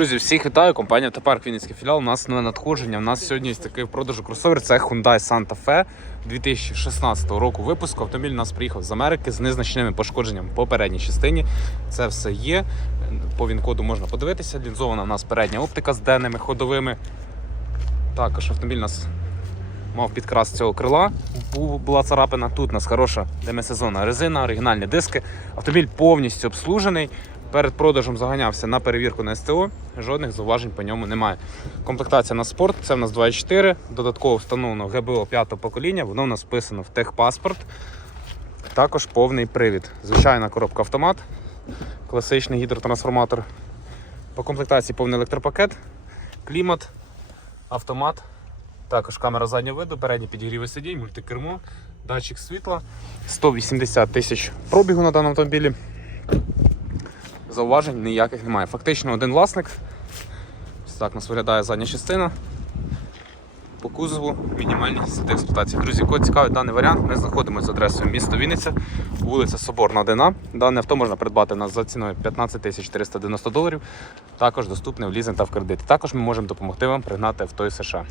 Друзі, всіх вітаю. Компанія Автопарк Вінницький філіал. У нас нове надходження. У нас сьогодні є такий в продажу кросовер. Це Hyundai Santa Fe 2016 року випуску. Автомобіль у нас приїхав з Америки з незначними пошкодженнями по передній частині. Це все є. По він-коду можна подивитися. Лінзована у нас передня оптика з денними ходовими. Також автомобіль у нас мав підкрас цього крила. Була царапина. Тут у нас хороша демисезонна резина, оригінальні диски. Автомобіль повністю обслужений. Перед продажем заганявся на перевірку на СТО. Жодних зауважень по ньому немає. Комплектація на спорт це в нас 2.4. Додатково встановлено ГБО 5 покоління. Воно в нас вписано в техпаспорт. Також повний привід. Звичайна коробка автомат, класичний гідротрансформатор. По комплектації повний електропакет, клімат, автомат. Також камера заднього виду, передні підігріви сидінь, мультикермо, датчик світла, 180 тисяч пробігу на даному автомобілі. Зауважень ніяких немає. Фактично один власник. Так нас виглядає задня частина. По кузову мінімальні сити експлуатації. Друзі, кого цікавить даний варіант, ми знаходимося за адресою місто Вінниця, вулиця Соборна 1А. Дане авто можна придбати нас за ціною 15 тисяч 490 доларів. Також доступне в лізинг та в кредит. Також ми можемо допомогти вам пригнати авто із США.